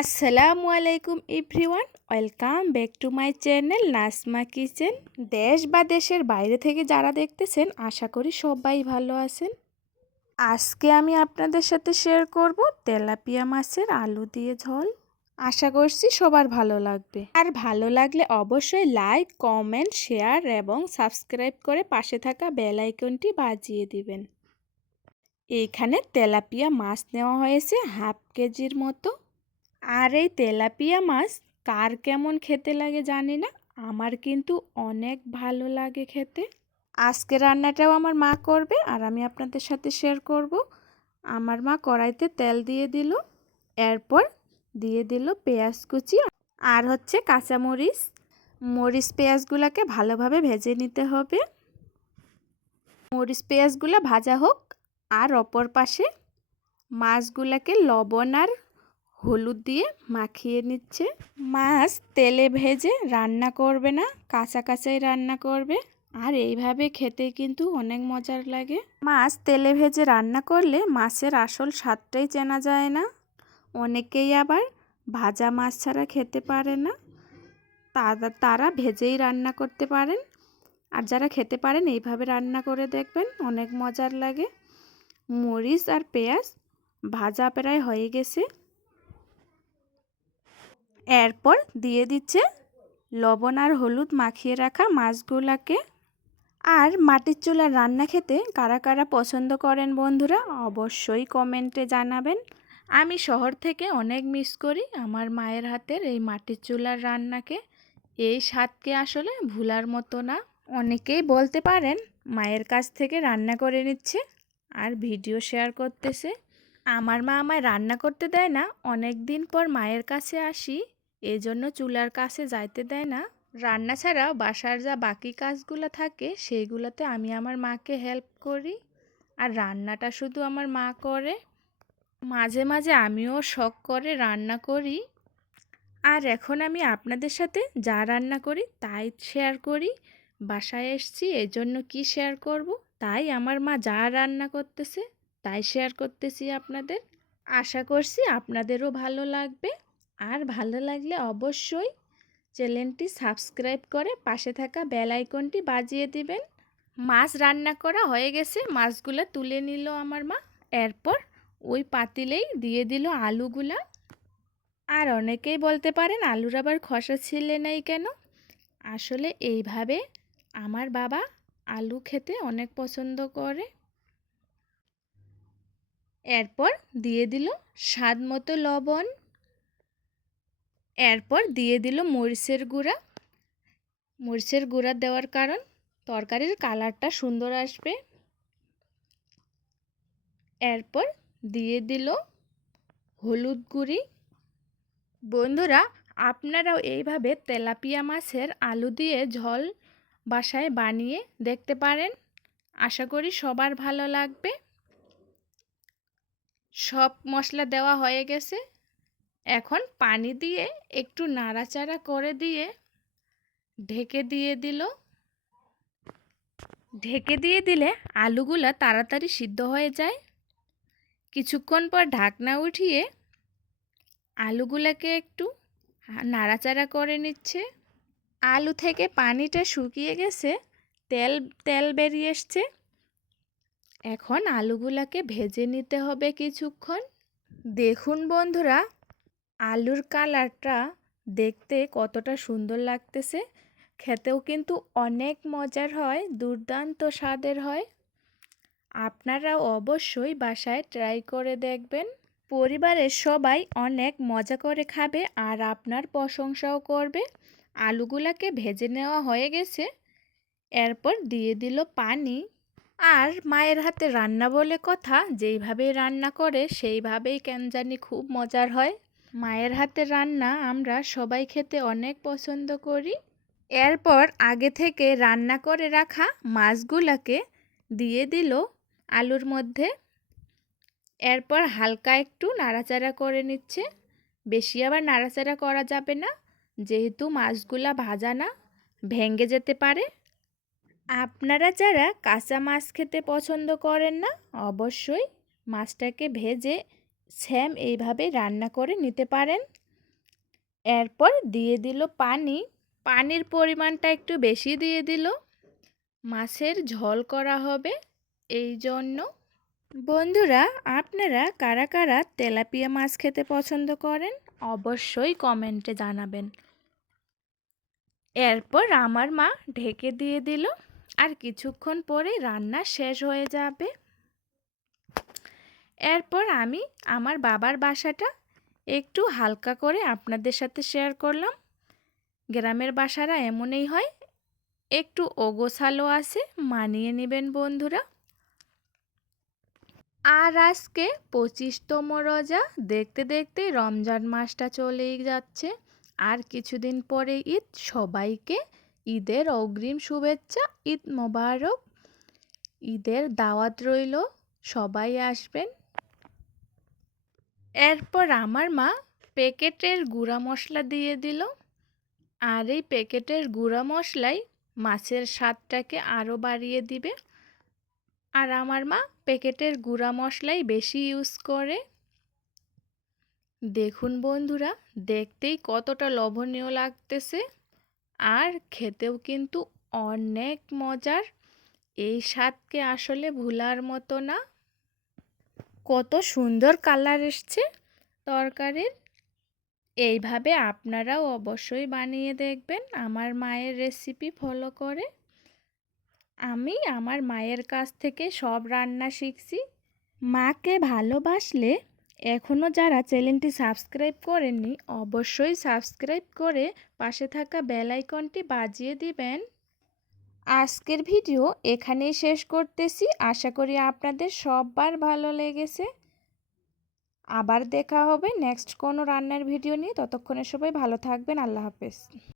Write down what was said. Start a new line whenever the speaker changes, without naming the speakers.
আসসালামু আলাইকুম everyone, welcome back to my channel Nasma kitchen. দেশ বা দেশের বাইরে থেকে যারা দেখতেছেন, আশা করি সবাই ভালো আছেন। আজকে আমি আপনাদের সাথে শেয়ার করব তেলাপিয়া মাছের আলু দিয়ে ঝোল। আশা করছি সবার ভালো লাগবে। আর ভালো লাগলে অবশ্যই লাইক কমেন্ট শেয়ার এবং সাবস্ক্রাইব করে পাশে থাকা বেল আইকনটি বাজিয়ে দিবেন। এইখানে তেলাপিয়া মাছ নেওয়া হয়েছে হাফ কেজির মতো। আর এই তেলাপিয়া মাছ কার কেমন খেতে লাগে জানি না, আমার কিন্তু অনেক ভালো লাগে খেতে। আজকে রান্নাটাও আমার মা করবে আর আমি আপনাদের সাথে শেয়ার করব। আমার মা কড়াইতে তেল দিয়ে দিল, এরপর দিয়ে দিল পেঁয়াজ কুচি আর হচ্ছে কাঁচামরিচ। মরিচ পেঁয়াজগুলোকে ভালোভাবে ভেজে নিতে হবে। মরিচ পেঁয়াজগুলো ভাজা হোক আর অপর পাশে মাছগুলোকে লবণ আর হলুদ দিয়ে মাখিয়ে নিচ্ছে। মাছ তেলে ভেজে রান্না করবে না কাঁচা কাঁচাই রান্না করবে। আর এইভাবে খেতে কিন্তু অনেক মজার লাগে। মাছ তেলে ভেজে রান্না করলে মাছের আসল স্বাদটাই চেনা যায় না। অনেকেই আবার ভাজা মাছ ছাড়া খেতে পারে না। তারা ভেজেই রান্না করতে পারেন। আর যারা খেতে পারেন, এইভাবে রান্না করে দেখবেন, অনেক মজার লাগে। মরিচ আর পেঁয়াজ ভাজা প্রায় হয়ে গেছে। এরপর দিয়ে দিচ্ছে লবণ আর হলুদ মাখিয়ে রাখা মাছগুলাকে। আর মাটির চুলার রান্না খেতে কারা কারা পছন্দ করেন বন্ধুরা, অবশ্যই কমেন্টে জানাবেন। আমি শহর থেকে অনেক মিস করি আমার মায়ের হাতের এই মাটির চুলার রান্নাকে। এই স্বাদকে আসলে ভুলার মতো না। অনেকেই বলতে পারেন মায়ের কাছ থেকে রান্না করে নিচ্ছে আর ভিডিও শেয়ার করতেছে। আমার মা আমায় রান্না করতে দেয় না। অনেক দিন পর মায়ের কাছে আসি। এজন্য চুলার কাছে যাইতে দেয় না। রান্না ছাড়াও বাসার যা বাকি কাজগুলো থাকে সেইগুলোতে আমি আমার মাকে হেল্প করি। আর রান্নাটা শুধু আমার মা করে। মাঝে মাঝে আমিও শখ করে রান্না করি। আর এখন আমি আপনাদের সাথে যা রান্না করি তাই শেয়ার করি। বাসায় এসছি, এজন্য কি শেয়ার করব? তাই আমার মা যা রান্না করতেছে, তাই শেয়ার করতেছি আপনাদের। আশা করছি আপনাদেরও ভালো লাগবে। আর ভালো লাগলে অবশ্যই চ্যানেলটি সাবস্ক্রাইব করে পাশে থাকা বেল আইকনটি বাজিয়ে দিবেন। মাছ রান্না করা হয়ে গেছে, মাছগুলো তুলে নিল আমার মা। এরপর ওই পাতিলেই দিয়ে দিল আলুগুলা। আর অনেকেই বলতে পারেন, আলুর আবার খসা ছিলে নেই কেন? আসলে এইভাবে আমার বাবা আলু খেতে অনেক পছন্দ করে। এরপর দিয়ে দিল স্বাদ মতো লবণ। এরপর দিয়ে দিল মরিচের গুঁড়া। মরিচের গুঁড়া দেওয়ার কারণ তরকারির কালারটা সুন্দর আসবে। এরপর দিয়ে দিল হলুদ গুঁড়ি। বন্ধুরা, আপনারাও এইভাবে তেলাপিয়া মাছের আলু দিয়ে ঝোল বাসায় বানিয়ে দেখতে পারেন। আশা করি সবার ভালো লাগবে। সব মশলা দেওয়া হয়ে গেছে। এখন পানি দিয়ে একটু নাড়াচাড়া করে দিয়ে ঢেকে দিয়ে দিল। ঢেকে দিয়ে দিলে আলুগুলা তাড়াতাড়ি সিদ্ধ হয়ে যায়। কিছুক্ষণ পর ঢাকনা উঠিয়ে আলুগুলাকে একটু নাড়াচাড়া করে নিচ্ছে। আলু থেকে পানিটা শুকিয়ে গেছে, তেল তেল বেরিয়ে এসছে। এখন আলুগুলাকে ভেজে নিতে হবে কিছুক্ষণ। দেখুন বন্ধুরা আলুর কালারটা দেখতে কতটা সুন্দর লাগতেছে, খেতেও কিন্তু অনেক মজার হয়, দুর্দান্ত স্বাদের হয়। আপনারা অবশ্যই বাসায় ট্রাই করে দেখবেন। পরিবারের সবাই অনেক মজা করে খাবে আর আপনার প্রশংসাও করবে। আলুগুলাকে ভেজে নেওয়া হয়ে গেছে। এরপর দিয়ে দিল পানি। আর মায়ের হাতে রান্না বলে কথা যেইভাবে রান্না করে, সেইভাবেই কেন জানি খুব মজার হয়। মায়ের হাতে রান্না আমরা সবাই খেতে অনেক পছন্দ করি। এরপর আগে থেকে রান্না করে রাখা মাছগুলাকে দিয়ে দিল আলুর মধ্যে। এরপর হালকা একটু নাড়াচাড়া করে নিচ্ছে। বেশি আবার নাড়াচাড়া করা যাবে না, যেহেতু মাছগুলা ভাজা না, ভেঙে যেতে পারে। আপনারা যারা কাঁচা মাছ খেতে পছন্দ করেন না, অবশ্যই মাছটাকে ভেজে স্যাম এইভাবে রান্না করে নিতে পারেন। এরপর দিয়ে দিল পানি। পানির পরিমাণটা একটু বেশি দিয়ে দিল। মাছের ঝোল করা হবে এই জন্য। বন্ধুরা, আপনারা কারা কারা তেলাপিয়া মাছ খেতে পছন্দ করেন, অবশ্যই কমেন্টে জানাবেন। এরপর আমার মা ঢেকে দিয়ে দিল। আর কিছুক্ষণ পরে রান্না শেষ হয়ে যাবে। এরপর আমি আমার বাবার বাসাটা একটু হালকা করে আপনাদের সাথে শেয়ার করলাম। গ্রামের বাসারা এমনই হয়, একটু ওগোছালো আছে, মানিয়ে নেবেন বন্ধুরা। আর আজকে পঁচিশতম রোজা, দেখতে দেখতে রমজান মাসটা চলেই যাচ্ছে। আর কিছুদিন পরে ঈদ, সবাইকে ঈদের অগ্রিম শুভেচ্ছা, ঈদ মোবারক। ঈদের দাওয়াত রইল, সবাই আসবেন। এরপর আমার মা প্যাকেটের গুঁড়া মশলা দিয়ে দিল। আর এই প্যাকেটের গুঁড়া মশলাই মাছের স্বাদটাকে আরও বাড়িয়ে দিবে। আর আমার মা প্যাকেটের গুঁড়া মশলাই বেশি ইউজ করে। দেখুন বন্ধুরা, দেখতেই কতটা লোভনীয় লাগতেছে। আর খেতেও কিন্তু অনেক মজার। এই স্বাদকে আসলে ভুলার মতো না। কত সুন্দর কালার এসছে তরকারির। এইভাবে আপনারাও অবশ্যই বানিয়ে দেখবেন, আমার মায়ের রেসিপি ফলো করে। আমি আমার মায়ের কাছ থেকে সব রান্না শিখছি। মাকে ভালোবাসলে এখনও যারা চ্যানেলটি সাবস্ক্রাইব করেননি, অবশ্যই সাবস্ক্রাইব করে পাশে থাকা বেল আইকনটি বাজিয়ে দিবেন। আজকের ভিডিও এখানেই শেষ করতেছি। আশা করি আপনাদের সববার ভালো লেগেছে। আবার দেখা হবে নেক্সট কোনো রান্নার ভিডিও নিয়ে। ততক্ষণে সবাই ভালো থাকবেন। আল্লাহ হাফেজ।